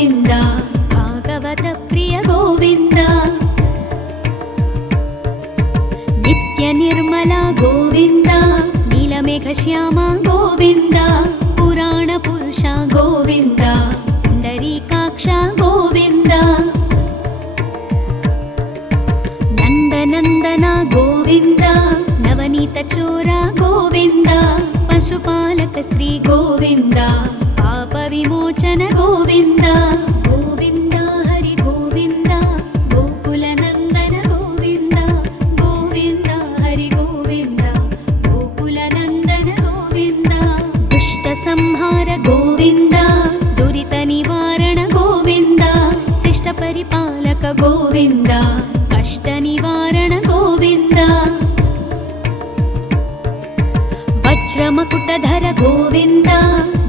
ಗೋವಿಂದ ಭಾಗವತ ಪ್ರಿಯ ಗೋವಿಂದ ನಿತ್ಯ ನಿರ್ಮಲ ಗೋವಿಂದ ನೀಲಮೇಘ ಶ್ಯಾಮ ಗೋವಿಂದ ಪುರಾಣ ಪುರುಷ ಗೋವಿಂದ ಪುಂಡರೀಕಾಕ್ಷ ಗೋವಿಂದ ನಂದನಂದನ ಗೋವಿಂದ ನವನೀತ ಚೋರ ಗೋವಿಂದ ಪಶುಪಾಲಕ ಶ್ರೀ ಗೋವಿಂದ ಪಾಪ ವಿಮೋಚನ ಗೋವಿಂದ ಗೋವಿಂದ ಹರಿ ಗೋವಿಂದ ಗೋಕುಲ ನಂದನ ಗೋವಿಂದ ಗೋವಿಂದ ಹರಿ ಗೋವಿಂದ ಗೋಕುಲ ನಂದನ ಗೋವಿಂದ ದುಷ್ಟ ಸಂಹಾರ ಗೋವಿಂದ ದುರಿತ ನಿವಾರಣ ಗೋವಿಂದ ಶಿಷ್ಟ ಪರಿಪಾಲಕ ಗೋವಿಂದ ಕಷ್ಟ ನಿವಾರಣ ಗೋವಿಂದ ವಜ್ರಮಕುಟಧರ ಗೋವಿಂದ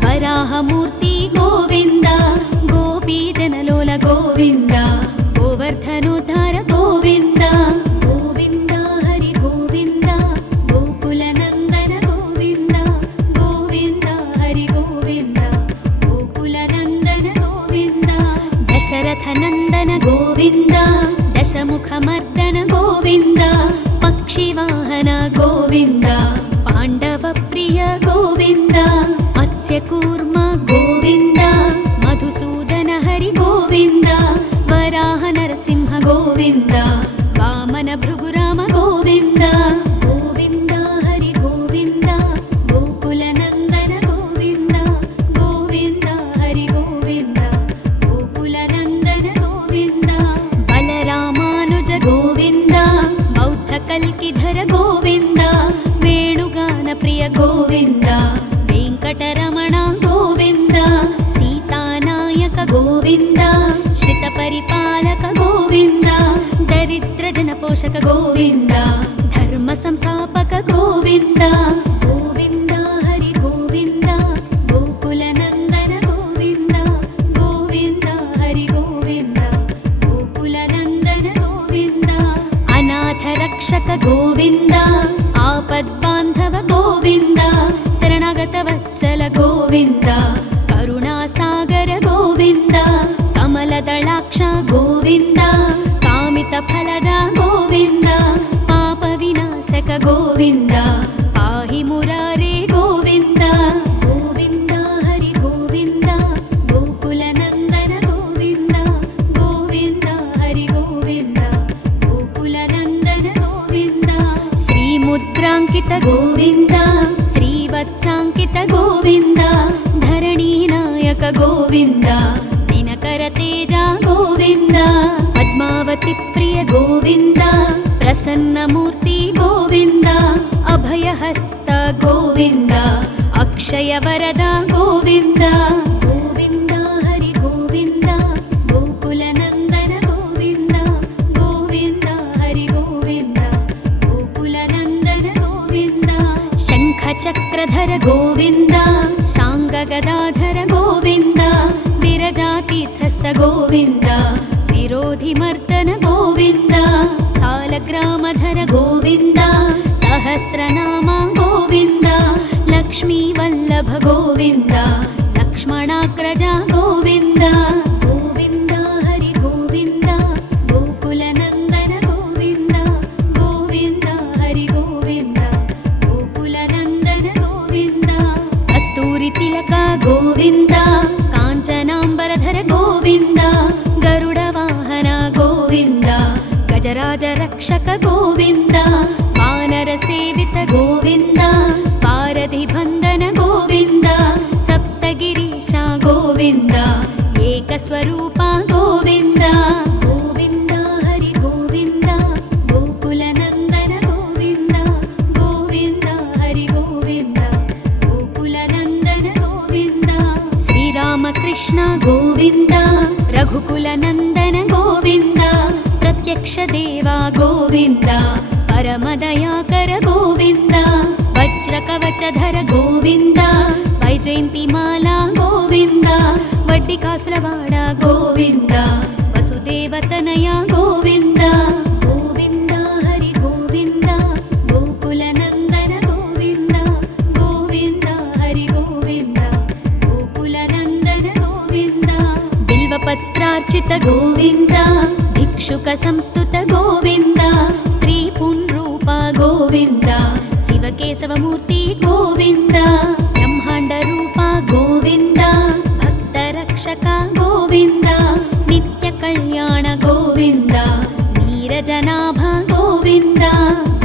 ವರಾಹಮೂರ್ತಿ ಗೋವಿಂದ ಗೋಪೀ ಜನಲೋಲ ಗೋವಿಂದ ಗೋವರ್ಧನೋದ್ಧಾರ ಗೋವಿಂದ ಗೋವಿಂದ ಹರಿ ಗೋವಿಂದ ಗೋಕುಲ ನಂದನ ಗೋವಿಂದ ಗೋವಿಂದ ಹರಿ ಗೋವಿಂದ ಗೋಕುಲ ನಂದನ ಗೋವಿಂದ ದಶರಥ ನಂದನ ಗೋವಿಂದ ದಶಮುಖ ಮರ್ದನ ಗೋವಿಂದ ಪಕ್ಷಿವಾಹನ ಗೋವಿಂದ ಪಾಂಡವ ಪ್ರಿಯ ಗೋವಿಂದ ಮತ್ಸ್ಯಕೂರ್ಮ ಗೋವಿಂದ ಮಧುಸೂದನ ಹರಿ ಗೋವಿಂದ ವರಾಹ ನರಸಿಂಹ ಗೋವಿಂದ ವಾಮನ ಭೃಗುರಾಮ ಗೋವಿಂದ ಗೋವಿಂದ ಹರಿ ಗೋವಿಂದ ಗೋಕುಲ ನಂದನ ಗೋವಿಂದ ಗೋವಿಂದ ಹರಿ ಗೋವಿಂದ ಗೋಕುಲ ನಂದನ ಗೋವಿಂದ ಬಲರಾಮಾನುಜ ಗೋವಿಂದ ಬೌದ್ಧ ಕಲ್ಕಿಧರ ಗೋವಿಂದ ವೇಣುಗಾನ ಪ್ರಿಯ ಗೋವಿಂದ ವೆಂಕಟರಮಣ ಗೋವಿಂದ ಸೀತಾನಾಯಕ ಗೋವಿಂದ ಶ್ರಿತ ಪರಿಪಾಲಕ ಗೋವಿಂದ ದರಿದ್ರ ಜನಪೋಷಕ ಗೋವಿಂದ ಧರ್ಮ ಸಂಸ್ಥಾಪಕ ಗೋವಿಂದ ಗೋವಿಂದ ಹರಿ ಗೋವಿಂದ ಗೋಕುಲ ನಂದನ ಗೋವಿಂದ ಗೋವಿಂದ ಹರಿ ಗೋವಿಂದ ಗೋಕುಲ ನಂದನ ಗೋವಿಂದ ಅನಾಥ ರಕ್ಷಕ ಗೋವಿಂದ ಆಪದ್ಬಾಂಧವ ಗೋವಿಂದ ಶರಣಾಗತ ವತ್ಸಲ ಗೋವಿಂದ ಕರುಣಾಸಾಗರ ಗೋವಿಂದ ಕಮಲದಳಾಕ್ಷ ಗೋವಿಂದ ಕಾಮಿತ ಫಲದ ಗೋವಿಂದ ಪಾಪ ವಿನಾಶಕ ಗೋವಿಂದ ಪಾಹಿ ಮುರಾರೇ ಗೋವಿಂದ ಗೋವಿಂದ ಹರಿ ಗೋವಿಂದ ಗೋಕುಲ ನಂದನ ಗೋವಿಂದ ಗೋವಿಂದ ಹರಿ ಗೋವಿಂದ ಗೋಕುಲ ನಂದನ ಗೋವಿಂದ ಶ್ರೀ ಮುದ್ರಾಂಕಿತ ಗೋವಿಂದ ಶ್ರೀವತ್ಸಾಂಕಿತ ಗೋವಿಂದ ಧರಣಿ ನಾಯಕ ಗೋವಿಂದ ದಿನಕರ ತೇಜ ಗೋವಿಂದ ಪದ್ಮಾವತಿ ಪ್ರಿಯ ಗೋವಿಂದ ಪ್ರಸನ್ನ ಮೂರ್ತಿ ಗೋವಿಂದ ಅಭಯಹಸ್ತ ಗೋವಿಂದ ಅಕ್ಷಯ ವರದ ಗೋವಿಂದ ಗೋವಿಂದ ಹರಿ ಗೋವಿಂದ ಗೋಕುಲ ನಂದನ ಗೋವಿಂದ ಗೋವಿಂದ ಹರಿ ಗೋವಿಂದ ಗೋಕುಲ ನಂದನ ಗೋವಿಂದ ಶಂಖ ಚಕ್ರಧರ ಗೋವಿಂದ ಶಾಂಗ ಗದಾಧರ ಗೋವಿಂದ ವಿರಜಾತೀರ್ಥಸ್ಥ ಗೋವಿಂದ ವಿರೋಧಿ ಮರ್ದನ ಗೋವಿಂದ ಸಾಲಗ್ರಾಮಧರ ಗೋವಿಂದ ಸಹಸ್ರನಾಮ ಗೋವಿಂದ ಲಕ್ಷ್ಮೀ ವಲ್ಲಭ ಗೋವಿಂದ ಲಕ್ಷ್ಮಣಾಗ್ರಜ ಗೋವಿಂದ ಗೋವಿಂದ ಹರಿ ಗೋವಿಂದ ಗೋಕುಲ ನಂದನ ಗೋವಿಂದ ಗೋವಿಂದ ಹರಿ ಗೋವಿಂದ ಗೋಕುಲ ನಂದನ ಗೋವಿಂದ ಕಸ್ತೂರಿ ತಿಲಕ ಗೋವಿಂದ ಕಾಂಚನಾಂಬರಧರ ಗೋವಿಂದ ಗರುಡ ವಾಹನ ಗೋವಿಂದ ಗಜರಾಜ ರಕ್ಷಕ ಗೋವಿಂದ ವಾನರ ಸೇವಿತ ಗೋವಿಂದ ಪಾರಧಿ ಬಂಧನ ಗೋವಿಂದ ಸಪ್ತಗಿರೀಶ ಗೋವಿಂದ ಏಕಸ್ವರೂಪ ಗೋವಿಂದ ಗೋವಿಂದ ಹರಿ ಗೋವಿಂದ ಗೋಕುಲ ನಂದನ ಗೋವಿಂದ ಗೋವಿಂದ ಹರಿ ಗೋವಿಂದ ಗೋಕುಲ ನಂದನ ಗೋವಿಂದ ಶ್ರೀರಾಮಕೃಷ್ಣ ಗೋವಿಂದ ರಘುಕುಲ ನಂದನ ಗೋವಿಂದ ಪ್ರತ್ಯಕ್ಷ ದೇವ ಗೋವಿಂದ ಪರಮದಯಾಕರ ಗೋವಿಂದ ವಜ್ರ ಕವಚಧರ ಗೋವಿಂದ ವೈಜಯಂತಿ ಮಾಲಾ ಗೋವಿಂದ ವಡ್ಡಿ ಕಾಸುರವಾಡ ಗೋವಿಂದ ವಸುದೇವತನಯ ಗೋವಿಂದ ಗೋವಿಂದ ಹರಿ ಗೋವಿಂದ ಗೋಕುಲ ನಂದನ ಗೋವಿಂದ ಗೋವಿಂದ ಹರಿ ಗೋವಿಂದ ಗೋಕುಲ ನಂದನ ಗೋವಿಂದ ಬಿಲ್ವ बिल्वपत्रार्चित गोविन्द भिक्षुकसंस्तुत गोविन्द स्त्रीपुंरूप गोविन्द शिवकेशवमूर्ति गोविन्द ब्रह्माण्डरूप गोविन्द भक्तरक्षक गोविन्द नित्यकल्याण गोविन्द नीरजनाभ गोविन्द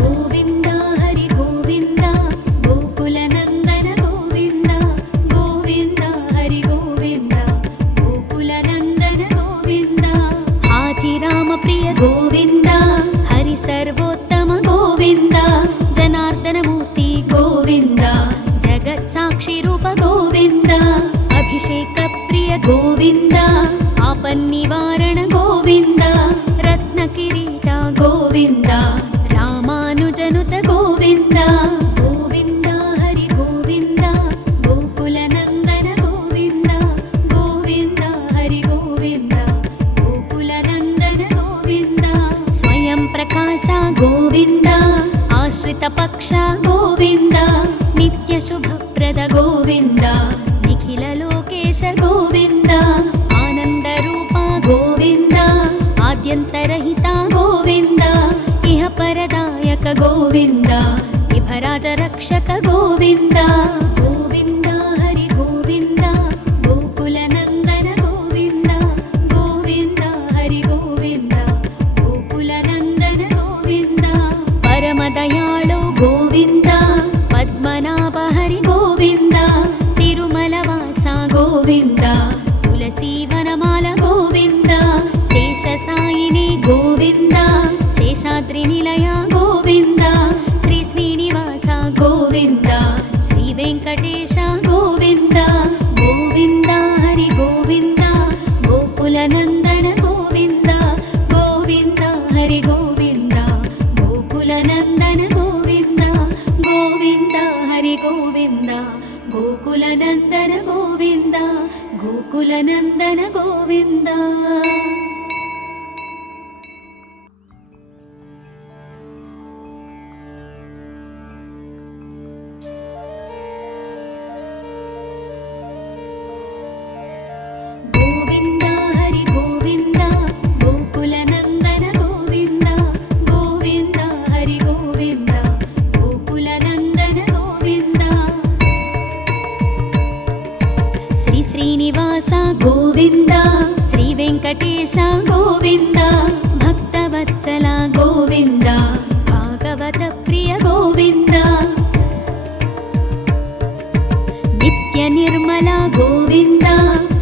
गोविन्द हरि गोविन्द गोकुलनन्दन गोविन्द गोविन्द हरि गोविन्द गोकुलनन्दन गोविन्द हाथिरामप्रिय गोविन्द हरि सर्वोत्तम गोविन्द जनार्दनमूर्ति गोविन्द जगत्साक्षिरूप गोविन्द अभिषेकप्रिय गोविन्द आपन्निवारण गोविन्द रत्नकिरीट गोविन्द रामानुजनुत गोविन्द गोविन्द हरि गोविन्द गोकुलनन्दन गोविन्द गोविन्द हरि गोविन्द गोकुलनन्दन गोविन्द स्वयं प्रकाश गोविन्द आश्रितपक्ष गोविन्द नित्यशुभप्रद गोविन्द निखिललोकेश गोविन्द आनन्दरूप गोविन्द आद्यन्तरहिता गोविन्द इह परदायक गोविन्द विभराजरक्षक गोविन्द गोविन्द हरि गोविन्द गोकुलनन्दन गोविन्द गोविन्द हरि गोविन्द गोकुलनन्दन गोविन्द परमदयाळु गोविन्द पद्मनाभ हरि गोविन्द तिरुमलवास गोविन्द तुलसीवनमाल गोविन्द शेषसायिनी गोविन्द शेषाद्रिनिलय गोविन्द श्री श्रीनिवास गोविन्द श्रीवेङ्कटेश गोविन्द गोविन्द हरि गोविन्द गोकुलनन्दन गोविन्द गोविन्द हरि गोविन्द गोकुलनन्दन गोविन्द गोविन्द हरि गोविन्द गोकुलनन्दन गोविन्द गोकुलनन्दन गोविन्द गोविन्द हरि गोविन्द गोकुलनन्दन गोविन्द गोविन्द हरि गोविन्द गोकुलनन्दन गोविन्द श्री श्रीनिवास गोविन्द श्रीवेङ्कटेश गोविन्द भक्तवत्सल गोविन्द भागवतप्रिय गोविन्द नित्यनिर्मल गोविन्द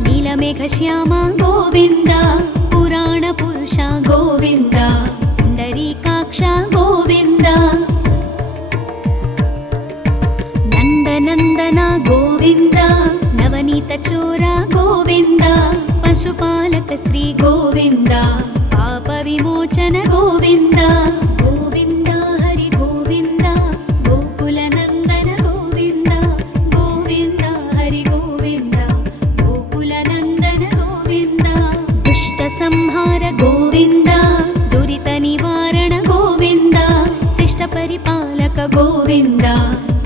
नीलमेघश्याम गोविन्द पुराणपुरुष गोविन्द पुण्डरीकाक्ष गोविन्द नन्दनन्दन गोविन्द नवनीतचोर गोविन्द पशुपालक श्री गोविन्द पापविमोचन गोविन्द गोविन्द हरि गोविन्द गोकुलनन्दन गोविन्द गोविन्द हरि गोविन्द गोकुलनन्दन गोविन्द दुष्टसंहार गोविन्द दुरितनिवारण गोविन्द शिष्टपरिपालक गोविन्द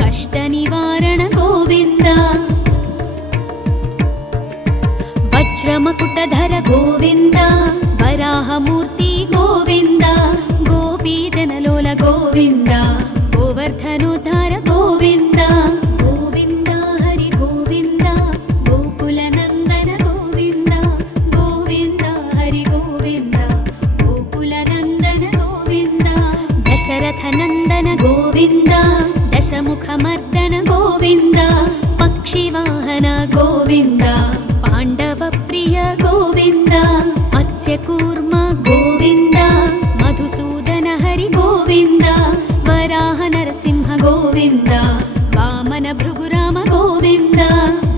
कष्टनिवारण गोविन्द वज्रमकुटधर गोविन्द वराहमूर्ति गोविन्द गोपीजनलोल गोविन्द गोवर्धनोद्धार गोविन्द गोविन्द हरि गोविन्द गोकुलनन्दन गोविन्द गोविन्द हरि गोविन्द गोकुलनन्दन गोविन्द दशरथनन्दन गोविन्द दशमुखमर्दन गोविन्द पक्षिवाहन गोविन्द पाण्डवप्रिय गोविन्द मत्स्यकूर्म गोविन्द मधुसूदन हरि गोविन्द वराह नरसिंह गोविन्द वामन भृगुराम गोविन्द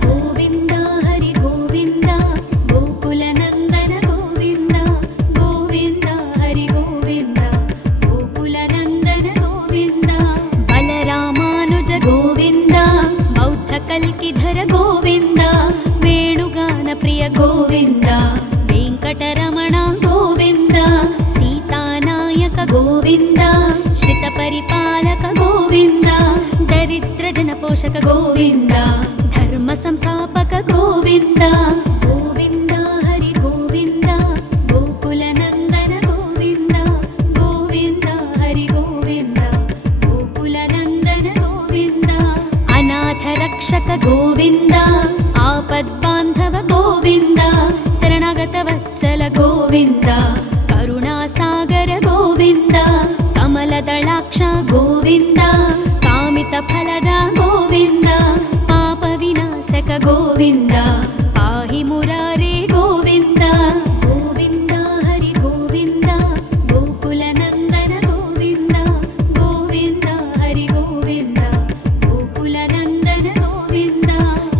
गोविन्द हरि गोविन्द गोकुलनन्दन गोविन्द गोविन्द हरि गोविन्द गोकुलनन्दन गोविन्द बलरामानुज गोविन्द बौद्धकल्किधर गोविन्द वेणुगानप्रिय गोविन्द वेङ्कटरमण गोविन्द सीतानायक गोविन्द श्रितपरिपालक गोविन्द दरिद्रजनपोषक गोविन्द धर्मसंस्थापक गोविन्द गोविन्द हरि गोविन्द ಗೋವಿಂದ ಕರುಣಾಸಾಗರ ಗೋವಿಂದ ಕಮಲದಳಾಕ್ಷ ಗೋವಿಂದ ಕಾಮಿತ ಫಲದ ಗೋವಿಂದ ಪಾಪ ವಿನಾಶಕ ಗೋವಿಂದ ಪಾಹಿ ಮುರಾರೇ ಗೋವಿಂದ ಗೋವಿಂದ ಹರಿ ಗೋವಿಂದ ಗೋಕುಲ ನಂದನ ಗೋವಿಂದ ಗೋವಿಂದ ಹರಿ ಗೋವಿಂದ ಗೋಕುಲ ನಂದನ ಗೋವಿಂದ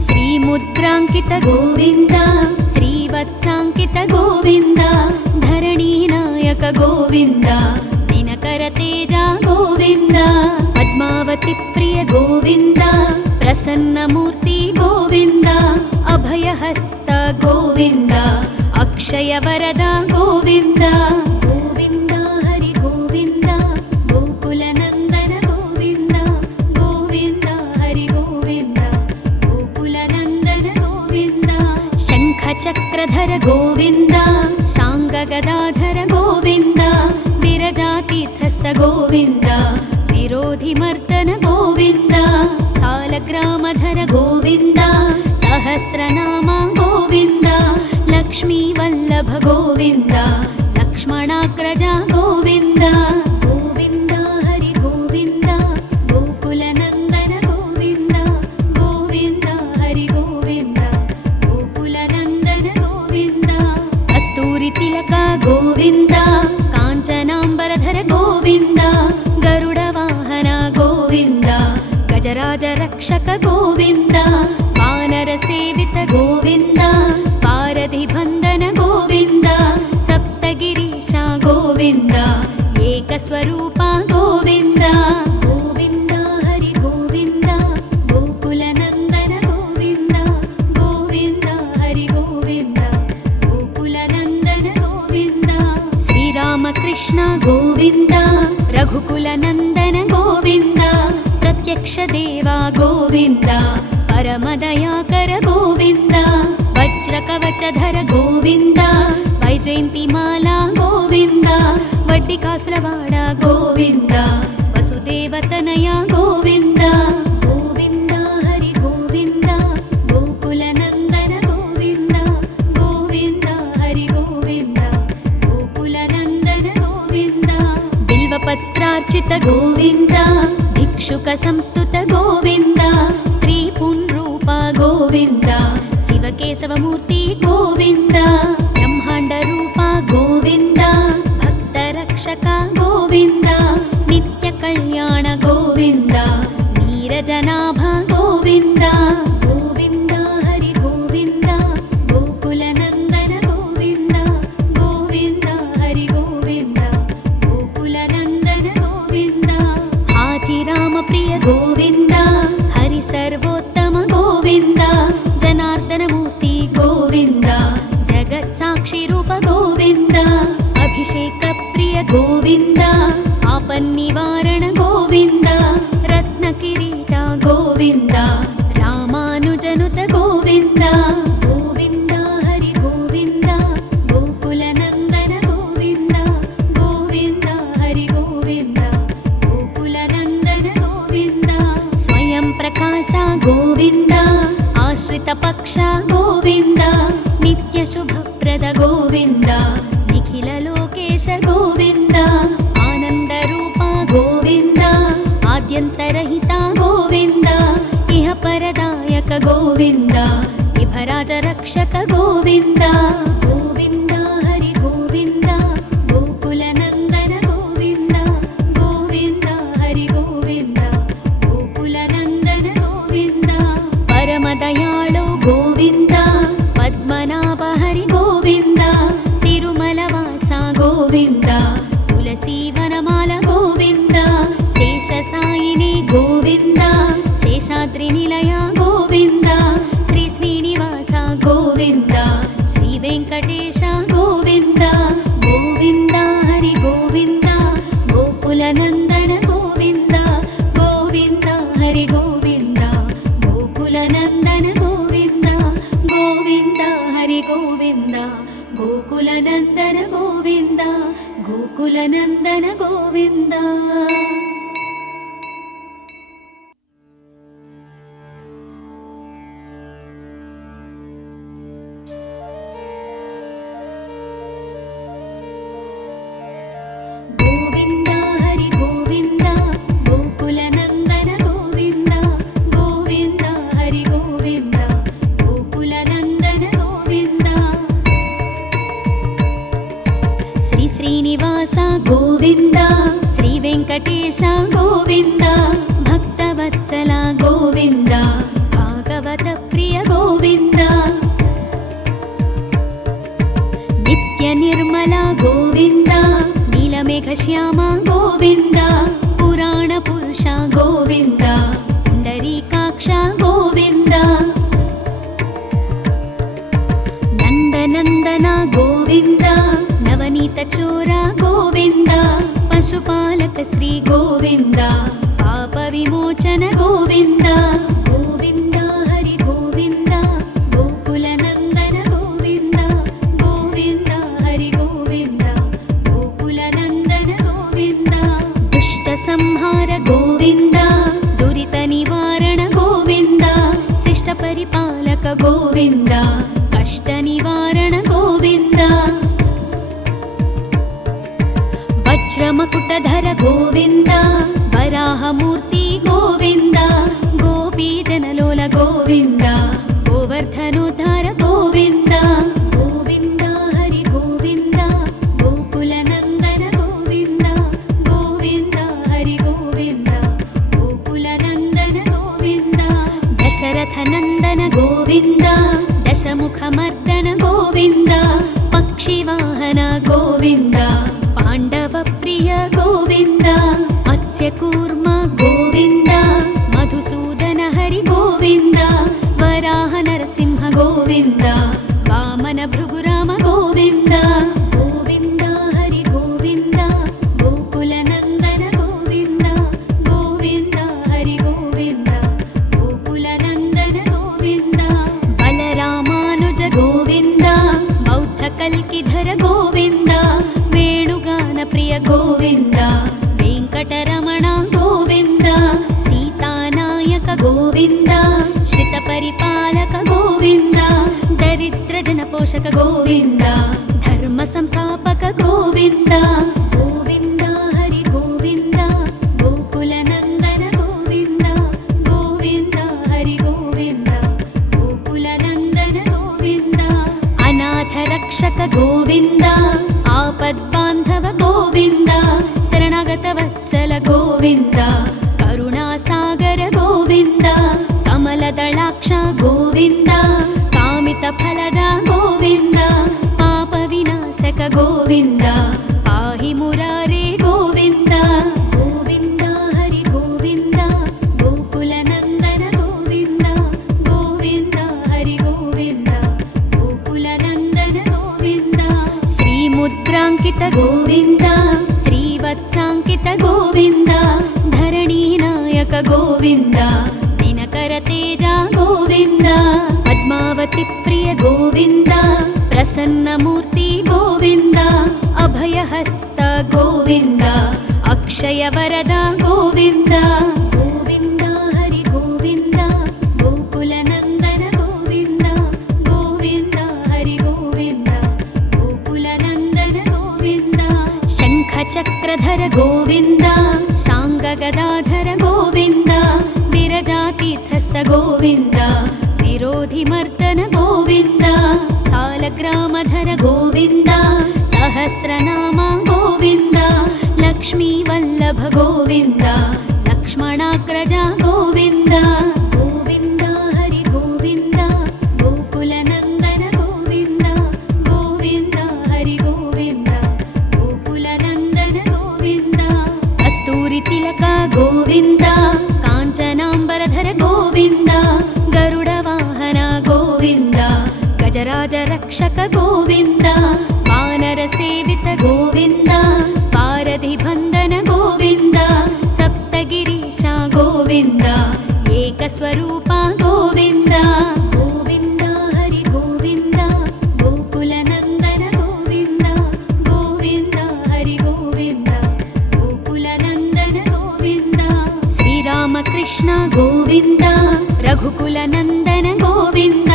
ಶ್ರೀ ಮುದ್ರಾಂಕಿತ ಗೋವಿಂದ ಶ್ರೀವತ್ಸಾಂಕಿತ ಗೋವಿಂದ ಧರಣಿ ನಾಯಕ ಗೋವಿಂದ ದಿನಕರ ತೇಜ ಗೋವಿಂದ ಪದ್ಮಾವತಿ ಪ್ರಿಯ ಗೋವಿಂದ ಪ್ರಸನ್ನ ಮೂರ್ತಿ ಗೋವಿಂದ ಅಭಯಹಸ್ತ ಗೋವಿಂದ ಅಕ್ಷಯ ವರದ ಗೋವಿಂದ ಗೋವಿಂದ ಹರಿ ಗೋವಿಂದ ಗೋಕುಲ ನಂದನ ಗೋವಿಂದ ಗೋವಿಂದ ಹರಿ ಗೋವಿಂದ ಗೋಕುಲ ನಂದನ ಗೋವಿಂದ ಶಂಖ ಚಕ್ರಧರ ಗೋವಿಂದ ಶಾಂಗ ಗದಾಧರ ಗೋವಿಂದ ವಿರಜಾತೀರ್ಥಸ್ಥ ಗೋವಿಂದ ವಿರೋಧಿ ಮರ್ದನ ಗೋವಿಂದ ಸಾಲಗ್ರಾಮಧರ ಗೋವಿಂದ ಸಹಸ್ರನಾಮ ಗೋವಿಂದ ಲಕ್ಷ್ಮೀ ವಲ್ಲಭ ಗೋವಿಂದ ಲಕ್ಷ್ಮಣಾಗ್ರಜ ಗೋವಿಂದ ಗೋವಿಂದ ಹರಿ ಗೋವಿಂದ ಗೋಕುಲ ನಂದನ ಗೋವಿಂದ ಗೋವಿಂದ ಹರಿ ಗೋವಿಂದ ಗೋಕುಲ ನಂದನ ಗೋವಿಂದ ಕಸ್ತೂರಿ ತಿಲಕ ಗೋವಿಂದ ಕಾಂಚನಾಂಬರಧರ ಗೋವಿಂದ ಗರುಡ ವಾಹನ ಗೋವಿಂದ ಗಜರಾಜ ರಕ್ಷಕ ಗೋವಿಂದ ವಾನರ ಸೇವಿತ ಗೋವಿಂದ ಪಾರಧಿ ಬಂಧನ ಗೋವಿಂದ ಸಪ್ತಗಿರೀಶ ಗೋವಿಂದ ಏಕಸ್ವರೂಪ ಗೋವಿಂದ ಗೋವಿಂದ ಹರಿ ಗೋವಿಂದ ಗೋಕುಲ ನಂದನ ಗೋವಿಂದ ಗೋವಿಂದ ಹರಿ ಗೋವಿಂದ ಗೋಕುಲ ನಂದನ ಗೋವಿಂದ ಶ್ರೀರಾಮಕೃಷ್ಣ ಗೋವಿಂದ ರಘುಕುಲ ನಂದನ ಗೋವಿಂದ ಪ್ರತ್ಯಕ್ಷ ದೇವ ಗೋವಿಂದ ಪರಮದಯಾಕರ ಗೋವಿಂದ ವಜ್ರ ಕವಚಧರ ಗೋವಿಂದ ವೈಜಯಂತಿ ಮಾಲಾ ಗೋವಿಂದ ವಡ್ಡಿಕಾಸುರವಾಡ ಗೋವಿಂದ ವಸುದೇವತನಯ ಗೋವಿಂದ ಗೋವಿಂದ ಹರಿ ಗೋವಿಂದ ಗೋಕುಲ ನಂದನ ಗೋವಿಂದ ಗೋವಿಂದ ಹರಿ ಗೋವಿಂದ ಗೋಕುಲ ನಂದನ ಗೋವಿಂದ ಬಿಲ್ವಪತ್ರಾರ್ಚಿತ ಗೋವಿಂದ ಭಿಕ್ಷುಕ ಸಂಸ್ತುತ ಗೋವಿಂದ ಸ್ತ್ರೀ ಪುಂರೂಪ ಗೋವಿಂದ ಶಿವಕೇಶವ ಮೂರ್ತಿ ಗೋವಿಂದ ಬ್ರಹ್ಮಾಂಡ ರೂಪ ಗೋವಿಂದ ಭಕ್ತ ರಕ್ಷಕ ಗೋವಿಂದ ನಿತ್ಯ ಕಲ್ಯಾಣ ಗೋವಿಂದ ನೀರಜನಾಭ ಗೋವಿಂದ ಗೋವಿಂದ ಹರಿ ಗೋವಿಂದ ಗೋಕುಲ ನಂದನ ಗೋವಿಂದ ಗೋವಿಂದ ಹರಿ ಗೋವಿಂದ ಗೋಕುಲ ನಂದನ ಗೋವಿಂದ ಹಾಥಿರಾಮ ಪ್ರಿಯ ಗೋವಿಂದ ಹರಿ ಸರ್ವೋತ್ತಮ ಗೋವಿಂದ ಜನಾರ್ದನ ಮೂರ್ತಿ ಗೋವಿಂದ ಜಗತ್ ಸಾಕ್ಷಿ ರೂಪ ಗೋವಿಂದ ಅಭಿಷೇಕ ಪ್ರಿಯ ಗೋವಿಂದ ಆಪನ್ನಿವಾರಣ ಗೋವಿಂದ ರತ್ನ ಕಿರೀಟ ಗೋವಿಂದ ರಾಮಾನುಜನುತ ಗೋವಿಂದ ಗೋವಿಂದ ಹರಿ ಗೋವಿಂದ ಗೋಕುಲ ನಂದನ ಗೋವಿಂದ ಗೋವಿಂದ ಹರಿ ಗೋವಿಂದ ಗೋಕುಲ ನಂದನ ಗೋವಿಂದ ಸ್ವಯಂ ಪ್ರಕಾಶ ಗೋವಿಂದ ಆಶ್ರಿತ ಪಕ್ಷ ಗೋವಿಂದ ನಿತ್ಯ ಶುಭಪ್ರದ ಗೋವಿಂದ ನಿಖಿಲ ಲೋಕೇಶ ಗೋವಿಂದ ಆನಂದ ರೂಪ ಗೋವಿಂದ ಆದ್ಯಂತರಹಿತ ಗೋವಿಂದ ಇಹ ಪರದಾಯಕ ಗೋವಿಂದ ಇಭರಾಜ ರಕ್ಷಕ ಗೋವಿಂದ ಗೋವಿಂದ ಹರಿ ಗೋವಿಂದ ಗೋಕುಲ ನಂದನ ಗೋವಿಂದ ಗೋವಿಂದ ಹರಿ ಗೋವಿಂದ ಗೋಕುಲ ನಂದನ ಗೋವಿಂದ ಪರಮ ದಯಾಳು ಗೋವಿಂದ ಪದ್ಮನಾಭ ಹರಿ ಗೋವಿಂದ ತಿರುಮಲ ವಾಸ ಗೋವಿಂದ ತುಳಸಿ ವನಮಾಲ ಗೋವಿಂದ ಶೇಷ ಸಾಯಿನಿ ಗೋವಿಂದ ಶೇಷಾದ್ರಿ ನಿಲಯ ಗೋವಿಂದ ಶ್ರೀ ಶ್ರೀನಿವಾಸ ಗೋವಿಂದ ಶ್ರೀ ವೆಂಕಟೇಶ ಗೋವಿಂದ ಗೋವಿಂದ ಹರಿ ಗೋವಿಂದ ಗೋಕುಲ ನಂದನ ಗೋವಿಂದ ಗೋವಿಂದ ಹರಿ ಗೋವಿಂದ ಗೋಕುಲ ನಂದನ ಗೋವಿಂದ ಗೋವಿಂದ ಹರಿ ಗೋವಿಂದ ಗೋಕುಲ ನಂದನ ಗೋವಿಂದ ಗೋಕುಲ ನಂದನ ಗೋವಿಂದ. గోవింద శ్రీ వెంకటేశ గోవింద భక్తవత్సల గోవింద భాగవత ప్రియ గోవింద నిత్య నిర్మల గోవింద నీలమేఘ శ్యామ గోవింద పురాణ పురుష గోవింద పుండరీకాక్ష గోవింద నందనందన గోవింద నవనీత చోర గోవింద పశుపాలక శ్రీ గోవింద పాప విమోచన గోవింద గోవింద హరి గోవింద గోకుల నందన గోవింద గోవింద హరి గోవింద గోకుల నందన గోవింద దుష్ట సంహార గోవింద దురిత నివారణ గోవింద శిష్ట పరిపాలక గోవింద కష్ట నివారణ గోవింద వజ్రమకుటధర గోవింద వరాహమూర్తి గోవింద గోపీజనలోల గోవింద గోవర్ధనోద్ధార గోవింద గోవింద హరి గోవింద గోకుల నందన గోవింద గోవింద హరి గోవింద గోకుల నందన గోవింద దశరథ నందన గోవింద దశముఖమర్దన గోవింద పక్షివాహన గోవింద పాండవ ప్రియ గోవింద మత్స్యకూర్మ గోవింద మధుసూదన హరి గోవింద వరాహ నరసింహ గోవింద వామన భృగురామ గోవింద గోవింద హరి గోవింద గోకుల నందన గోవింద గోవింద హరి గోవింద గోకుల నందన గోవింద బలరామానుజ గోవింద బౌద్ధ కల్కిధర గోవింద వేణుగాన ప్రియ గోవింద వెంకటరమణ గోవింద సీతానాయక గోవింద శ్రిత పరిపాలక గోవింద దరిద్ర జన పోషక గోవింద ధర్మ సంస్థాపక గోవింద గోవింద హరి గోవింద గోకుల నందన గోవింద గోవింద హరి గోవింద గోకుల నందన గోవింద అనాథ రక్షక గోవింద ఆపద్బాంధవ గోవింద శరణాగత వత్సల గోవింద కరుణాసాగర గోవింద కమలదళాక్ష గోవింద కామిత ఫలద గోవింద పాప వినాశక గోవింద పాహి మురారే గోవింద గోవింద హరి గోవింద గోకుల నందన గోవింద గోవింద హరి గోవింద గోకుల నందన గోవింద శ్రీముద్రాంకిత గోవింద శ్రీవత్సాంకిత గోవింద ధరణీనాయక గోవింద దినకర తేజ గోవింద పద్మావతి ప్రియ గోవింద ప్రసన్నమూర్తి గోవింద అభయహస్త గోవింద అక్షయ వరద గోవింద గోవింద హరి గోవింద గోకుల నందన గోవింద గోవింద హరి గోవింద గోకుల నందన గోవింద శంఖ చక్రధర గోవింద శాంగ గదాధర గోవింద విరజాతీర్థస్థ గోవింద విరోధి మర్దన గోవింద సాలగ్రామధర గోవింద సహస్రనామ గోవింద లక్ష్మీ వల్లభ గోవింద లక్ష్మణాగ్రజ గోవింద గోవింద హరి గోవింద గోకుల నందన గోవింద గోవింద హరి గోవింద గోకుల నందన గోవింద కస్తూరి తిలక గోవింద కాంచనాంబరధర గోవింద గరుడ వాహన గోవింద గజరాజ రక్షక గోవింద వానర సేవిత గోవింద పారధి బంధన గోవింద సప్తగిరీశ గోవింద ఏకస్వరూప గోవింద గోవింద హరి గోవింద గోకుల నందన గోవింద గోవింద హరి గోవింద గోకుల నందన గోవింద శ్రీరామకృష్ణ గోవింద రఘుకుల నందన గోవింద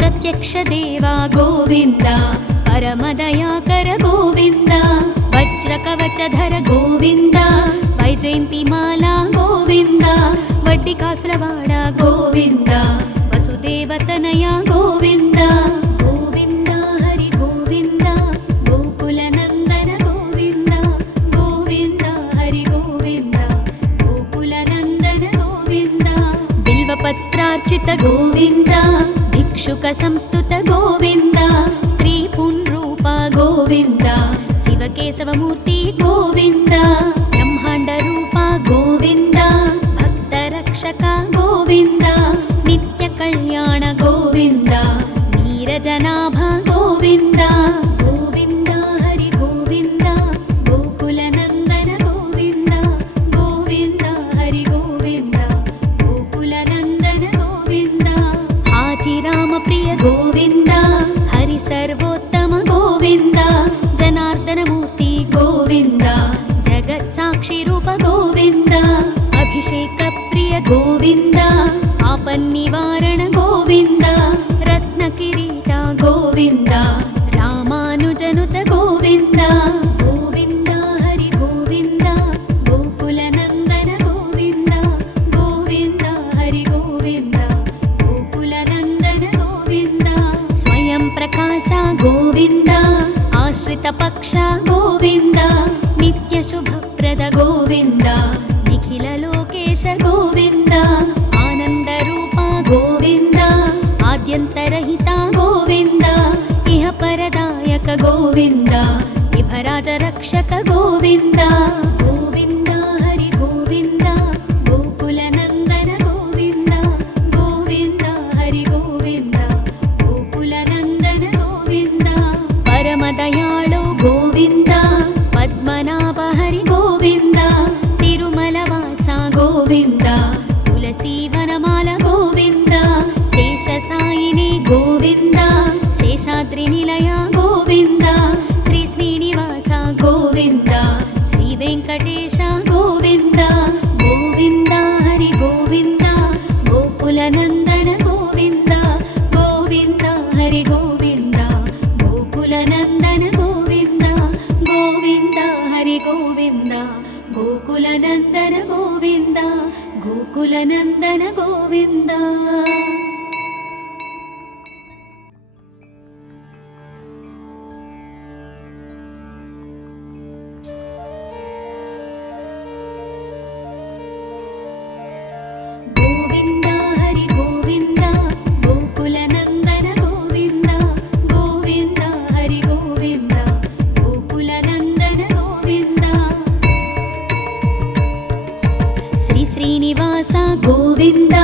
ప్రత్యక్ష దేవా గోవింద పరమదయాకర గోవింద వజ్ర కవచధర గోవింద వైజయంతిమాల గోవింద వడ్డి కాసులవాడ గోవింద వసుదేవతనయ గోవింద గోవింద హరి గోవింద గోకుల నందన గోవింద గోవింద भिक्षुक गोविन्द भिक्षुक संस्तुत गोविन्द स्त्री पुंरूप गोविन्द शिवकेशवमूर्ति गोविन्द ब्रह्माण्ड रूप गोविन्द भक्तरक्षक गोविन्द नित्य कल्याण गोविन्द नीरजनाभ गोविन्द गोविन्द हरि गोविन्द गोकुलनन्दन गोविन्द गोविन्द हरि गोविन्द गोकुलनन्दन गोविन्द हाथिराम प्रिय गोविन्द हरि सर्वोत्तम गोविन्द जनार्दनमूर्ति गोविन्द जगत्साक्षि रूप गोविन्द अभिषेक प्रिय गोविन्द आपन्निवारण गोविन्द रत्नकिरीट गोविन्द रामानुजनुत गोविन्द गोविन्द हरि गोविन्द गोकुलनन्दन गोविन्द गोविन्द हरि गोविन्द गोकुलनन्दन गोविन्द स्वयं प्रकाश गोविन्द आश्रित पक्ष गोविन्द नित्य शुभप्रद गोविन्द निखिल लोकेश गोविन्द आनंद रूप गोविन्द आद्यन्तरहित गोविन्द इह परदायक गोविन्द विभराज रक्षक गोविन्द गोविन्द हरि गोविन्द गोकुलनन्दन गोविन्द गोविन्द हरि गोविन्द गोकुलनन्दन गोविन्द परमदयाळु गोविन्द पद्मनाभ हरि गोविन्द तिरुमलवास गोविन्द तुलसीवनमाल गोविन्द शेषसायिनी गोविन्द शेषाद्रिनिलय गोविन्द श्री श्रीनिवास गोविन्द श्री वेङ्कटेश गोविन्द गोविन्द हरि गोविन्द गोकुलनन्दन गोविन्द गोविन्द हरि गोविन्द गोकुलनन्दन गोविन्द गोविन्द हरि गोविन्द गोकुलनन्दन गोविन्द गोकुलनन्दन गोविन्द गोविन्द हरि गोविन्द गोकुलनन्दन गोविन्द गोविन्द हरि गोविन्द गोकुलनन्दन गोविन्द श्री श्रीनिवास गोविन्द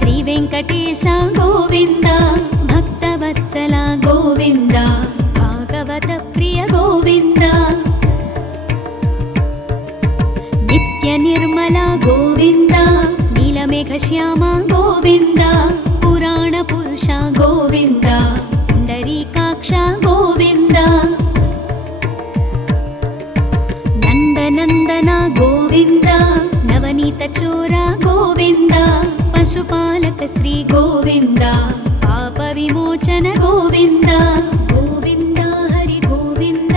श्री वेङ्कटेश गोविन्द भक्तवत्सल गोविन्द भागवत प्रिय गोविन्द नित्य निर्मल गोविन्द नीलमेघश्याम गोविन्द पुराण पुरुष गोविन्द पुण्डरीकाक्ष गोविन्द नन्दनन्दन गोविन्द नवनीत चोर गोविन्द पशुपालक श्री गोविन्द पाप विमोचन गोविन्द गोविन्द हरि गोविन्द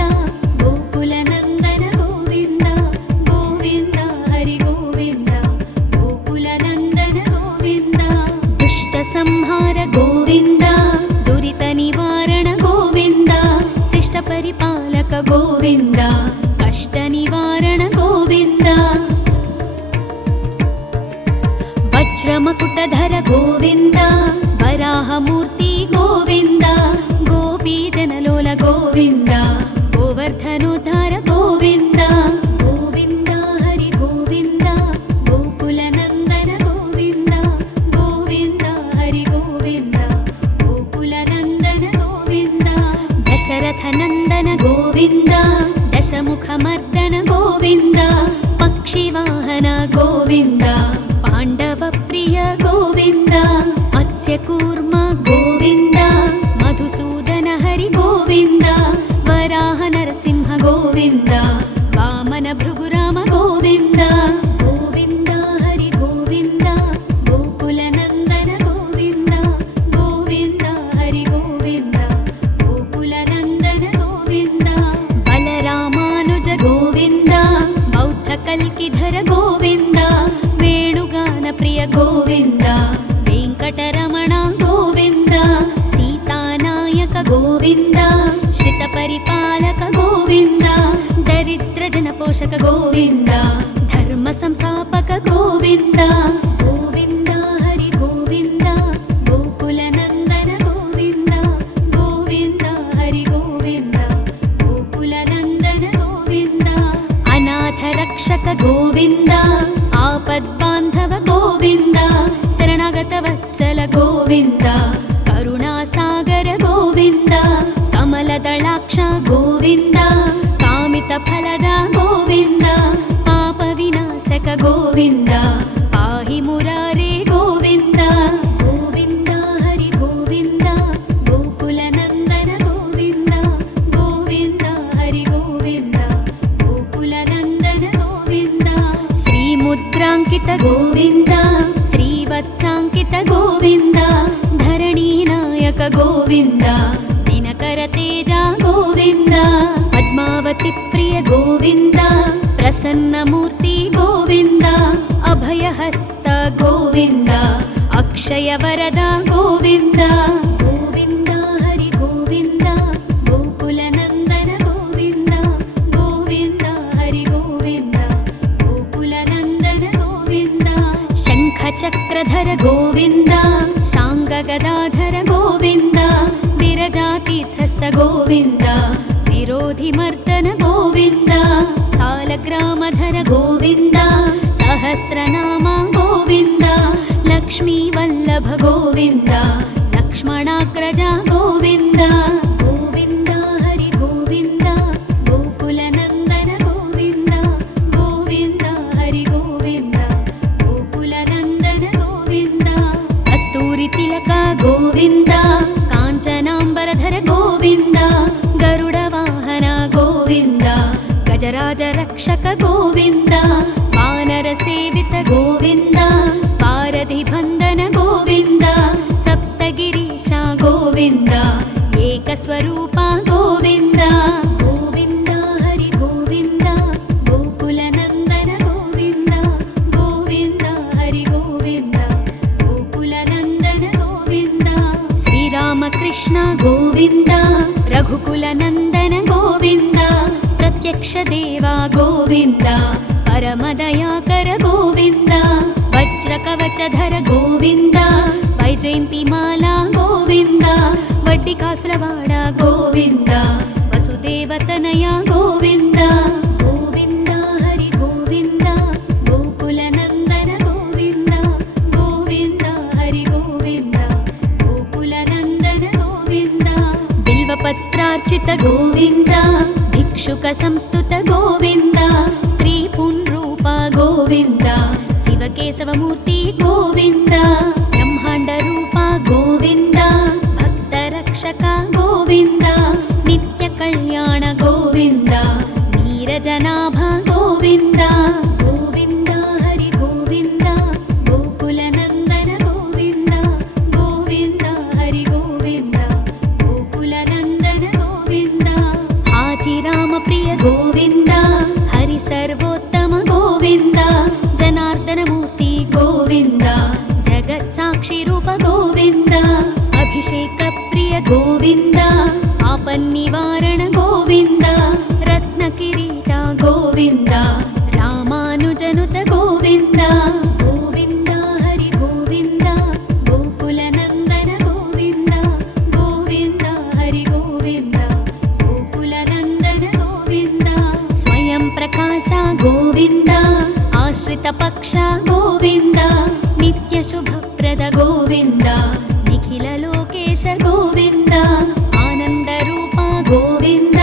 गोकुलनन्दन गोविन्द गोविन्द हरि गोविन्द गोकुलनन्दन गोविन्द दुष्ट संहार गोविन्द दुरित निवारण गोविन्द शिष्ट परिपालक गोविन्द कष्ट निवारण गोविन्द वज्रमकुटधर गोविन्द वराहमूर्ति गोविन्द गोपीजनलोल गोविन्द गोवर्धनोद्धार गोविन्द गोविन्द हरि गोविन्द गोकुलनन्दन गोविन्द गोविन्द हरि गोविन्द गोकुलनन्दन गोविन्द दशरथनन्दन गोविन्द दशमुखमर्दन गोविन्द पक्षिवाहन गोविन्द पाण्डवप्रिय गोविन्द मत्स्यकूर्म गोविन्द मधुसूदन हरि गोविन्द वराह नरसिंह गोविन्द वामन भृगुराम गोविन्द गोविन्द हरि गोविन्द गोकुलनन्दन गोविन्द गोविन्द हरि गोविन्द गोकुलनन्दन गोविन्द बलरामानुज गोविन्द बौद्धकल्किधर गोविन्द वेणुगान प्रिय गोविन्द वेङ्कटरमण गोविन्द सीतानायक गोविन्द श्रितपरिपालक गोविन्द दरिद्रजनपोषक गोविन्द धर्मसंस्थापक गोविन्द गोविन्द हरि गोविन्द ಗೋವಿಂದ ಆಪದ್ಬಾಂಧವ ಗೋವಿಂದ ಶರಣಾಗತ ವತ್ಸಲ ಗೋವಿಂದ ಕರುಣಾಸಾಗರ ಗೋವಿಂದ ಕಮಲದಳಾಕ್ಷ ಗೋವಿಂದ ಕಾಮಿತ ಫಲದ ಗೋವಿಂದ ಪಾಪ ವಿನಾಶಕ ಗೋವಿಂದ ಪಾಹಿ ಮುರಾರೇ ಗೋವಿಂದ ಗೋವಿಂದ ಹರಿ ಗೋವಿಂದ ಗೋಕುಲ ನಂದನ ಗೋವಿಂದ ಗೋವಿಂದ ಹರಿ ಗೋವಿಂದ ಗೋಕುಲ ನಂದನ ಗೋವಿಂದ ಶ್ರೀ ಮುದ್ರಾಂಕಿತ ಗೋವಿಂದ ಶ್ರೀವತ್ಸಾಂಕಿತ ಗೋವಿಂದ ಧರಣಿ ನಾಯಕ ಗೋವಿಂದ ದಿನಕರ ತೇಜ ಗೋವಿಂದ ಪದ್ಮಾವತಿ ಪ್ರಿಯ ಗೋವಿಂದ ಪ್ರಸನ್ನ ಮೂರ್ತಿ ಗೋವಿಂದ ಅಭಯಹಸ್ತ ಗೋವಿಂದ ಅಕ್ಷಯ ವರದ ಗೋವಿಂದ ಗೋವಿಂದ ಹರಿ ಗೋವಿಂದ ಗೋಕುಲ ನಂದನ ಗೋವಿಂದ ಗೋವಿಂದ ಹರಿ ಗೋವಿಂದ ಗೋಕುಲ ನಂದನ ಗೋವಿಂದ ಶಂಖ ಚಕ್ರಧರ ಗೋವಿಂದ ಶಾಂಗ ಗದಾಧರ ಗೋವಿಂದ ವಿರಜಾತೀರ್ಥಸ್ಥ ಗೋವಿಂದ ವಿರೋಧಿ ಮರ್ದನ ಗೋವಿಂದ ಸಾಲಗ್ರಾಮಧರ ಗೋವಿಂದ ಸಹಸ್ರನಾಮ ಗೋವಿಂದ ಲಕ್ಷ್ಮೀ ವಲ್ಲಭ ಗೋವಿಂದ ಲಕ್ಷ್ಮಣಾಗ್ರಜ ಗೋವಿಂದ ಗೋವಿಂದ ಹರಿ ಗೋವಿಂದ ಗೋಕುಲ ನಂದನ ಗೋವಿಂದ ಗೋವಿಂದ ಹರಿ ಗೋವಿಂದ ಗೋಕುಲ ನಂದನ ಗೋವಿಂದ ಕಸ್ತೂರಿ ತಿಲಕ ಗೋವಿಂದ ಕಾಂಚನಾಂಬರಧರ ಗೋವಿಂದ ಗರುಡ ವಾಹನ ಗೋವಿಂದ ಗಜರಾಜ ರಕ್ಷಕ ಗೋವಿಂದ ವಾನರ ಸೇವಿತ ಗೋವಿಂದ ಪಾರಧಿ ಬಂಧನ ಗೋವಿಂದ ಸಪ್ತಗಿರೀಶ ಗೋವಿಂದ ಏಕಸ್ವರೂಪ ಗೋವಿಂದ ಗೋವಿಂದ ಹರಿ ಗೋವಿಂದ ಗೋಕುಲ ನಂದನ ಗೋವಿಂದ ಗೋವಿಂದ ಹರಿ ಗೋವಿಂದ ಗೋಕುಲ ನಂದನ ಗೋವಿಂದ ಶ್ರೀರಾಮಕೃಷ್ಣ ಗೋವಿಂದ ರಘುಕುಲ ನಂದನ ಗೋವಿಂದ ಪ್ರತ್ಯಕ್ಷ ದೇವ ಗೋವಿಂದ ಪರಮದಯಾಕರ ಗೋವಿಂದ ವಜ್ರ ಕವಚಧರ ಗೋವಿಂದ ವೈಜಯಂತಿ ಮಾಲಾ ಗೋವಿಂದ ವಡ್ಡಿಕಾಸುರವಾಡ ಗೋವಿಂದ ವಸುದೇವತನಯ ಗೋವಿಂದ ಗೋವಿಂದ ಹರಿ ಗೋವಿಂದ ಗೋಕುಲ ನಂದನ ಗೋವಿಂದ ಗೋವಿಂದ ಹರಿ ಗೋವಿಂದ ಗೋಕುಲ ನಂದನ ಗೋವಿಂದ ಬಿಲ್ವಪತ್ರಾರ್ಚಿತ ಗೋವಿಂದ ಭಿಕ್ಷುಕ ಸಂಸ್ತುತ ಗೋವಿಂದ ಸ್ತ್ರೀ ಪುಂರೂಪ ಗೋವಿಂದ ಶಿವಕೇಶವ ಮೂರ್ತಿ ಗೋವಿಂದ ಬ್ರಹ್ಮಾಂಡ ರೂಪ ಗೋವಿಂದ ಭಕ್ತ ರಕ್ಷಕ ಗೋವಿಂದ ನಿತ್ಯ ಕಲ್ಯಾಣ ಗೋವಿಂದ ನೀರಜನಾಭ ಗೋವಿಂದ ಗೋವಿಂದ ಹರಿ ಗೋವಿಂದ ಗೋಕುಲ ನಂದನ ಗೋವಿಂದ ಗೋವಿಂದ ಹರಿ ಗೋವಿಂದ ಗೋಕುಲ ನಂದನ ಗೋವಿಂದ ಹಾಥಿರಾಮ ಪ್ರಿಯ ಗೋವಿಂದ ಹರಿ ಸರ್ವೋತ್ತಮ ಗೋವಿಂದ ಜನಾರ್ದನ ಮೂರ್ತಿ ಗೋವಿಂದ ಜಗತ್ ಸಾಕ್ಷಿ ರೂಪ ಗೋವಿಂದ ಅಭಿಷೇಕ ಪ್ರಿಯ ಗೋವಿಂದ ಆಪನ್ನಿವಾರಣ ಗೋವಿಂದ ರತ್ನ ಕಿರೀಟ ಗೋವಿಂದ ರಾಮಾನುಜನುತ ಗೋವಿಂದ ಗೋವಿಂದ ಹರಿ ಗೋವಿಂದ ಗೋಕುಲ ನಂದನ ಗೋವಿಂದ ಗೋವಿಂದ ಹರಿ ಗೋವಿಂದ ಗೋಕುಲ ನಂದನ ಗೋವಿಂದ ಸ್ವಯಂ ಪ್ರಕಾಶ ಗೋವಿಂದ ಆಶ್ರಿತ ಪಕ್ಷ ಗೋವಿಂದ ನಿತ್ಯ ಶುಭಪ್ರದ ಗೋವಿಂದ ನಿಖಿಲ ಲೋಕೇಶ ಗೋವಿಂದ ಆನಂದ ರೂಪ ಗೋವಿಂದ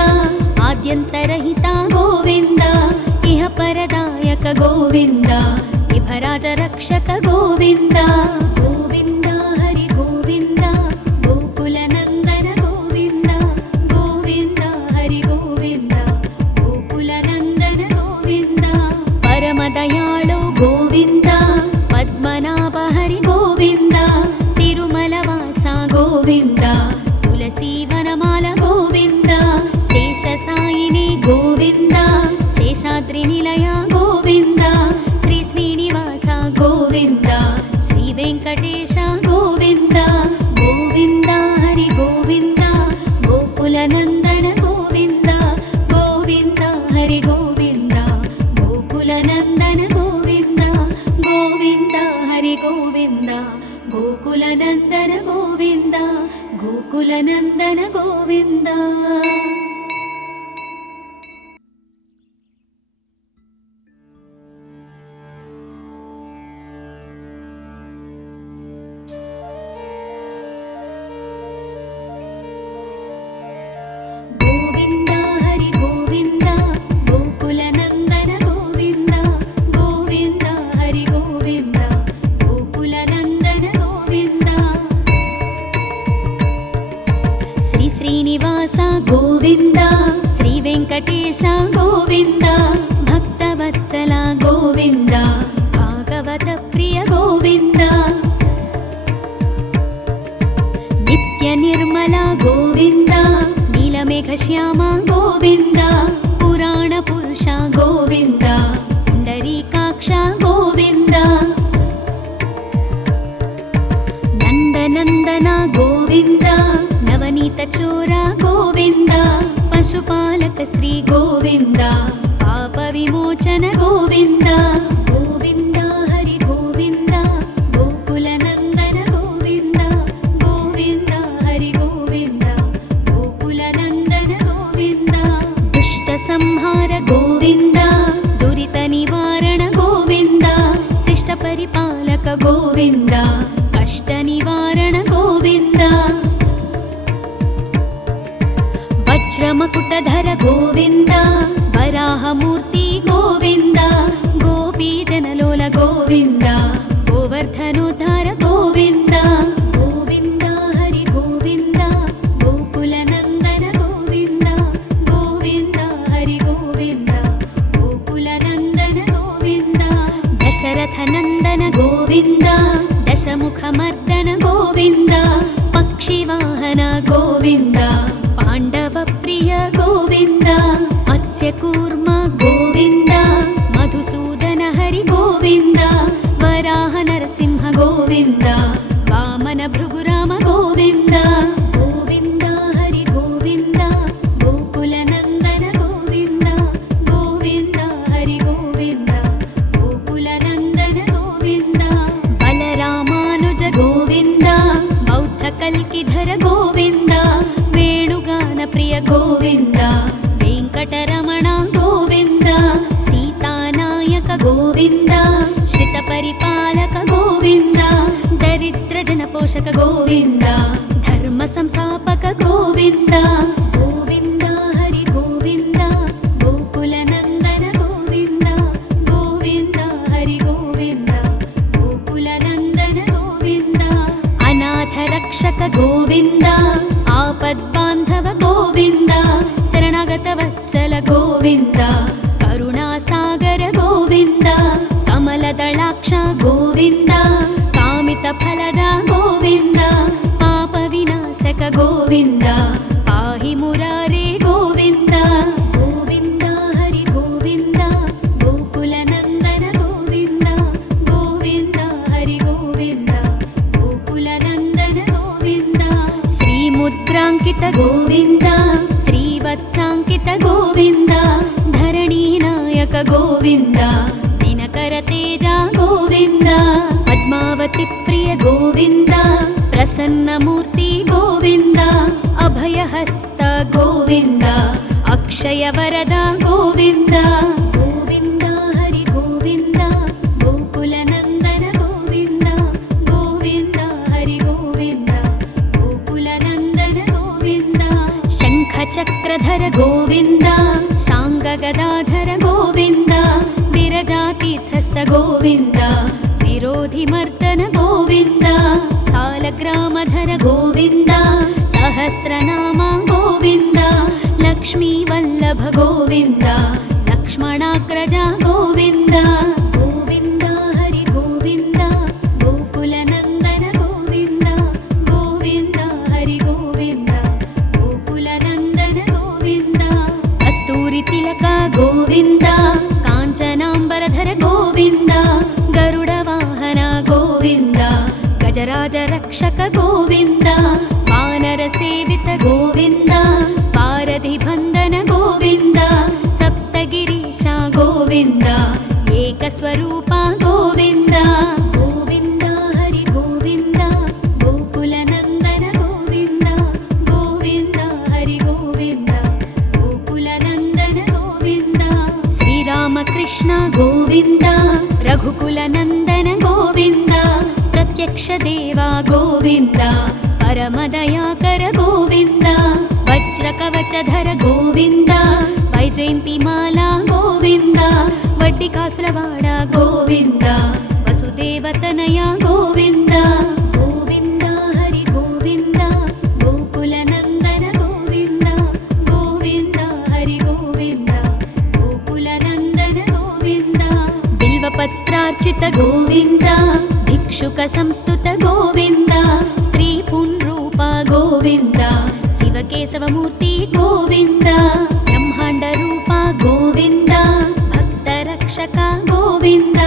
ಆದ್ಯಂತರಹಿತ ಗೋವಿಂದ ಇಹ ಪರದಾಯಕ ಗೋವಿಂದ ವಿಭರಾಜ ರಕ್ಷಕ ಗೋವಿಂದ ಗೋವಿಂದ ಹರಿ ಗೋವಿಂದ ಗೋಕುಲ ನಂದನ ಗೋವಿಂದ ಗೋವಿಂದ ಹರಿ ಗೋವಿಂದ ಗೋಕುಲ ನಂದನ ಗೋವಿಂದ ಪರಮ ದಯಾಳು ಗೋವಿಂದ ಪದ್ಮನಾಭ ಹರಿ ಗೋವಿಂದ ತಿರುಮಲವಾಸ ಗೋವಿಂದ ತುಳಸಿ ವನಮಾಲ ಗೋವಿಂದ ಶೇಷ ಸಾಯಿನಿ ಗೋವಿಂದ ಶೇಷಾದ್ರಿ ನಿಲಯ ಗೋವಿಂದ ಶ್ರೀ ಶ್ರೀನಿವಾಸ ಗೋವಿಂದ ಶ್ರೀ ವೆಂಕಟ ಗೋವಿಂದ ಶ್ರೀ ವೆಂಕಟೇಶ ಗೋವಿಂದ ಭಕ್ತವತ್ಸಲ ಗೋವಿಂದ ಭಾಗವತ ಪ್ರಿಯ ಗೋವಿಂದ ನಿತ್ಯ ನಿರ್ಮಲ ಗೋವಿಂದ ನೀಲಮೇಘ ಶ್ಯಾಮ ಗೋವಿಂದ ಪುರಾಣ ಪುರುಷ ಗೋವಿಂದ ಪುಂಡರೀಕಾಕ್ಷ ಗೋವಿಂದ ನಂದನಂದನ ಗೋವಿಂದ ನವನೀತ ಚೋರ ಗೋವಿಂದ ಪಶುಪಾಲಕ ಶ್ರೀ ಗೋವಿಂದ ಪಾಪ ವಿಮೋಚನ ಗೋವಿಂದ ಗೋವಿಂದ ಹರಿ ಗೋವಿಂದ ಗೋಕುಲ ನಂದನ ಗೋವಿಂದ ಗೋವಿಂದ ಹರಿ ಗೋವಿಂದ ಗೋಕುಲ ನಂದನ ಗೋವಿಂದ ದುಷ್ಟ ಸಂಹಾರ ಗೋವಿಂದ ದುರಿತ ನಿವಾರಣ ಗೋವಿಂದ ಶಿಷ್ಟ ಪರಿಪಾಲಕ ಗೋವಿಂದ ಕಷ್ಟ ನಿವಾರಣ ಗೋವಿಂದ ವಜ್ರಮಕುಟಧರ ಗೋವಿಂದ ವರಾಹಮೂರ್ತಿ ಗೋವಿಂದ ಗೋಪೀ ಜನಲೋಲ ಗೋವಿಂದ ಗೋವರ್ಧನೋದ್ಧಾರ ಗೋವಿಂದ ಗೋವಿಂದ ಹರಿ ಗೋವಿಂದ ಗೋಕುಲ ನಂದನ ಗೋವಿಂದ ಗೋವಿಂದ ಹರಿ ಗೋವಿಂದ ಗೋಕುಲ ನಂದನ ಗೋವಿಂದ ದಶರಥ ನಂದನ ಗೋವಿಂದ ದಶಮುಖ ಮರ್ದನ ಗೋವಿಂದ ಪಕ್ಷಿವಾಹನ ಗೋವಿಂದ ಪಾಂಡವ ಪ್ರಿಯ ಗೋವಿಂದ ಮತ್ಸ್ಯಕೂರ್ಮ ಗೋವಿಂದ ಮಧುಸೂದನ ಹರಿ ಗೋವಿಂದ ವರಾಹ ನರಸಿಂಹ ಗೋವಿಂದ ವಾಮನ ಭೃಗುರಾಮ ಗೋವಿಂದ ಗೋವಿಂದ ಹರಿ ಗೋವಿಂದ ಗೋಕುಲ ನಂದನ ಗೋವಿಂದ ಗೋವಿಂದ ಹರಿ ಗೋವಿಂದ ಗೋಕುಲ ನಂದನ ಗೋವಿಂದ ಬಲರಾಮಾನುಜ ಗೋವಿಂದ ಬೌದ್ಧ ಕಲ್ಕಿಧರ ಗೋವಿಂದ ವೇಣುಗಾನ ಪ್ರಿಯ ಗೋವಿಂದ ವೆಂಕಟರಮಣ ಗೋವಿಂದ ಸೀತಾನಾಯಕ ಗೋವಿಂದ ಶ್ರಿತ ಪರಿಪಾಲಕ ಗೋವಿಂದ ದರಿದ್ರ ಜನಪೋಷಕ ಗೋವಿಂದ ಧರ್ಮ ಸಂಸ್ಥಾಪಕ ಗೋವಿಂದ ಗೋವಿಂದ ಹರಿ ಗೋವಿಂದ ಗೋಕುಲ ನಂದನ ಗೋವಿಂದ ಗೋವಿಂದ ಹರಿ ಗೋವಿಂದ ಗೋಕುಲ ನಂದನ ಗೋವಿಂದ ಅನಾಥ ರಕ್ಷಕ ಗೋವಿಂದ ಆಪದ್ಬಾಂಧವ ಗೋವಿಂದ ಶರಣಾಗತ ವತ್ಸಲ ಗೋವಿಂದ ಕರುಣಾಸಾಗರ ಗೋವಿಂದ ಕಮಲದಳಾಕ್ಷ ಗೋವಿಂದ ಕಾಮಿತ ಫಲದ ಗೋವಿಂದ ಪಾಪ ವಿನಾಶಕ ಗೋವಿಂದ ಪಾಹಿ ಮುರಾರೇ ಗೋವಿಂದ ಗೋವಿಂದ ಹರಿ ಗೋವಿಂದ ಗೋಕುಲ ನಂದನ ಗೋವಿಂದ ಗೋವಿಂದ ಹರಿ ಗೋವಿಂದ ಗೋಕುಲ ನಂದನ ಗೋವಿಂದ ಶ್ರೀ ಮುದ್ರಾಂಕಿತ ಗೋವಿಂದ ಶ್ರೀವತ್ಸಾಂಕಿತ ಗೋವಿಂದ ಧರಣಿ ನಾಯಕ ಗೋವಿಂದ ದಿನಕರ ತೇಜ ಗೋವಿಂದ ಪದ್ಮಾವತಿ ಪ್ರಿಯ ಗೋವಿಂದ ಪ್ರಸನ್ನ ಮೂರ್ತಿ ಗೋವಿಂದ ಅಭಯಹಸ್ತ ಗೋವಿಂದ ಅಕ್ಷಯ ವರದ ಗೋವಿಂದ ಗೋವಿಂದ ಹರಿ ಗೋವಿಂದ ಗೋಕುಲ ನಂದನ ಗೋವಿಂದ ಗೋವಿಂದ ಹರಿ ಗೋವಿಂದ ಗೋಕುಲ ನಂದನ ಗೋವಿಂದ ಶಂಖ ಚಕ್ರಧರ ಗೋವಿಂದ ಶಾಂಗ ಗದಾಧರ ಗೋವಿಂದ ವಿರಜಾತೀರ್ಥಸ್ಥ ಗೋವಿಂದ ವಿರೋಧಿ ಮರ್ದನ ಗೋವಿಂದ ಸಾಲಗ್ರಾಮಧರ ಗೋವಿಂದ ಸಹಸ್ರನಾಮ ಗೋವಿಂದ ಲಕ್ಷ್ಮೀ ವಲ್ಲಭ ಗೋವಿಂದ ಲಕ್ಷ್ಮಣಾಗ್ರಜ ಗೋವಿಂದ ಗೋವಿಂದ ಹರಿ ಗೋವಿಂದ ಗೋಕುಲ ನಂದನ ಗೋವಿಂದ ಗೋವಿಂದ ಹರಿ ಗೋವಿಂದ ಗೋಕುಲ ನಂದನ ಗೋವಿಂದ ಕಸ್ತೂರಿ ತಿಲಕ ಗೋವಿಂದ ಕಾಂಚನಾಂಬರಧರ ಗೋವಿಂದ ಗರುಡ ವಾಹನ ಗೋವಿಂದ ಗಜರಾಜ ರಕ್ಷಕ ಗೋವಿಂದ ವಾನರ ಸೇವಿತ ಗೋವಿಂದ ಪಾರಧಿ ಬಂಧನ ಗೋವಿಂದ ಸಪ್ತಗಿರೀಶ ಗೋವಿಂದ ಏಕಸ್ವರೂಪ ಗೋವಿಂದ ಗೋವಿಂದ ಹರಿ ಗೋವಿಂದ ಗೋಕುಲ ನಂದನ ಗೋವಿಂದ ಗೋವಿಂದ ಹರಿ ಗೋವಿಂದ ಗೋಕುಲ ನಂದನ ಗೋವಿಂದ ಶ್ರೀರಾಮಕೃಷ್ಣ ಗೋವಿಂದ ರಘುಕುಲ ನಂದನ ಗೋವಿಂದ ಪ್ರತ್ಯಕ್ಷ ದೇವ ಗೋವಿಂದ ಪರಮದಯಾಕರ ಗೋವಿಂದ ವಜ್ರ ಕವಚಧರ ಗೋವಿಂದ ವೈಜಯಂತಿ ಮಾಲಾ ಗೋವಿಂದ ವಡ್ಡಿ ಕಾಸುರವಾಡ ಗೋವಿಂದ ವಸುದೇವತನಯ ಗೋವಿಂದ ಗೋವಿಂದ ಹರಿ ಗೋವಿಂದ ಗೋಕುಲ ನಂದನ ಗೋವಿಂದ ಗೋವಿಂದ भिक्षुकार्चित गोविन्द भिक्षुक संस्तुत गोविन्द स्त्री पुंरूप गोविन्द शिवकेशवमूर्ति गोविन्द ब्रह्माण्ड रूप गोविन्द भक्तरक्षक गोविन्द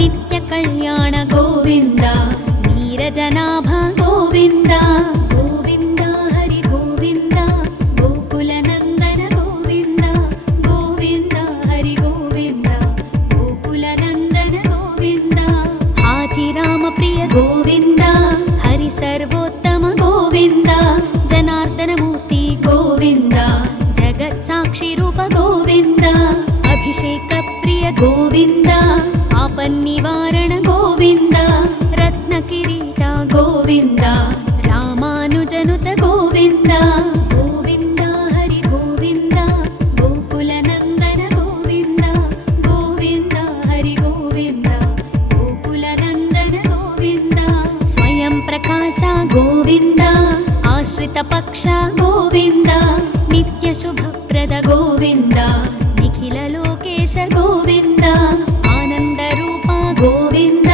नित्य कल्याण गोविन्द नीरजनाभ गोविन्द गोविन्द हरि गोविन्द गोकुलनन्दन गोविन्द गोविन्द हरि गोविन्द गोकुलनन्दन गोविन्द हाथिराम प्रिय गोविन्द हरि सर्वोत्तम गोविन्द जनार्दन मूर्ति गोविन्द जगत्साक्षि रूप गोविन्द अभिषेक प्रिय गोविन्द आपन्निवारण गोविन्द रत्नकिरीट गोविन्द रामानुजनुत गोविन्द गोविन्द हरि गोविन्द गोकुलनन्दन गोविन्द गोविन्द हरि गोविन्द गोकुलनन्दन गोविन्द स्वयं प्रकाश गोविन्द आश्रित पक्ष गोविन्द नित्य शुभप्रद गोविन्द निखिल लोकेश गोविन्द आनन्द रूप गोविन्द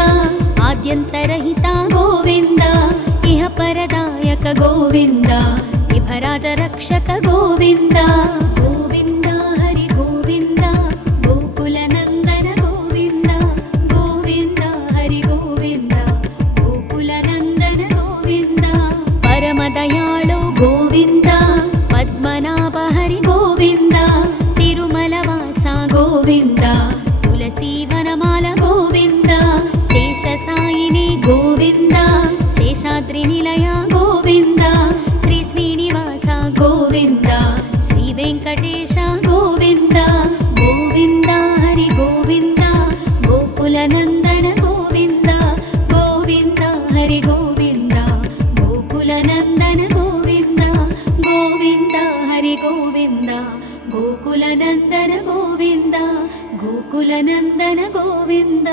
आद्यन्तरहित गोविन्द इह परदायक गोविन्द विभराज रक्षक गोविन्द गोविन्द हरि गोविन्द गोकुलनन्दन गोविन्द गोविन्द हरि गोविन्द गोकुलनन्दन गोविन्द परमदयाळु गोविन्द पद्मनाभ हरि गोविन्द तिरुमलवास गोविन्द तुलसीवनमाल गोविन्द शेषसायिनी गोविन्द शेषाद्रिनिलय गोविन्द श्री श्रीनिवास गोविन्द श्री वेङ्कटेश गोविन्द गोविन्द हरि गोविन्द गोकुलनन्दन गोविन्द गोविन्द हरि गोविन्द गोकुलनन्दन गोविन्द गोविन्द हरि गोविन्द गोकुलनन्दन गोविन्द गोकुलनन्दन गोविन्द।